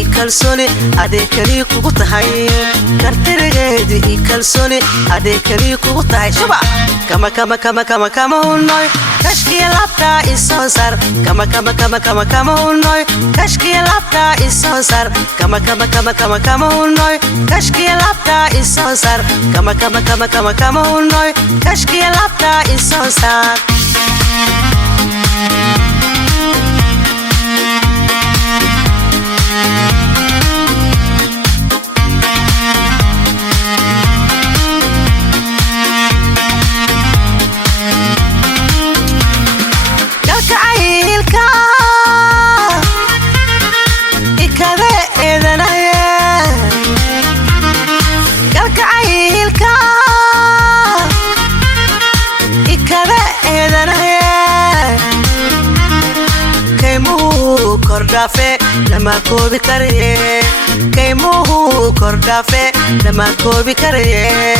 i kalsooni adeekani kugu tahay kartirigeedi i kalsooni adeekani kugu tahay shuba kama hunnoy kashkiya labta isoo sar kama hunnoy kashkiya labta isoo sar kama hunnoy kashkiya labta isoo sar kama hunnoy kashkiya labta isoo sar kordhafe lama koobi karaye kaymuhu kordhafe lama koobi karaye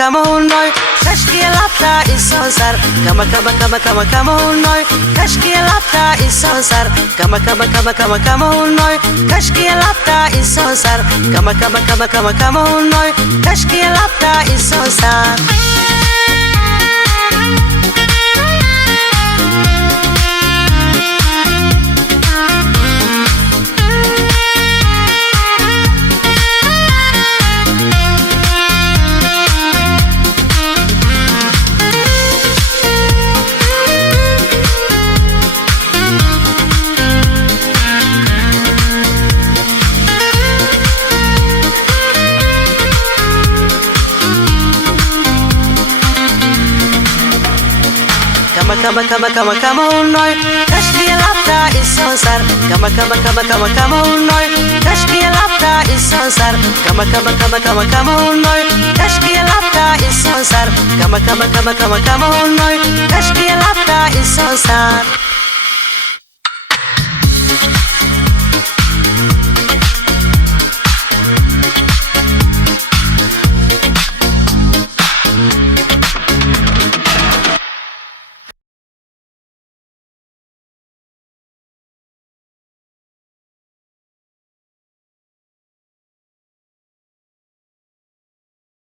kama hunnoy kashkiya labta isoo sar kama hunnoy kashkiya labta isoo sar kama hunnoy kashkiya labta isoo sar kama hunnoy kashkiya labta isoo sar kama hunnoy kashkiya labta isoo sar kama hunnoy kashkiya labta isoo sar kama hunnoy kashkiya labta isoo sar kama hunnoy kashkiya labta isoo sar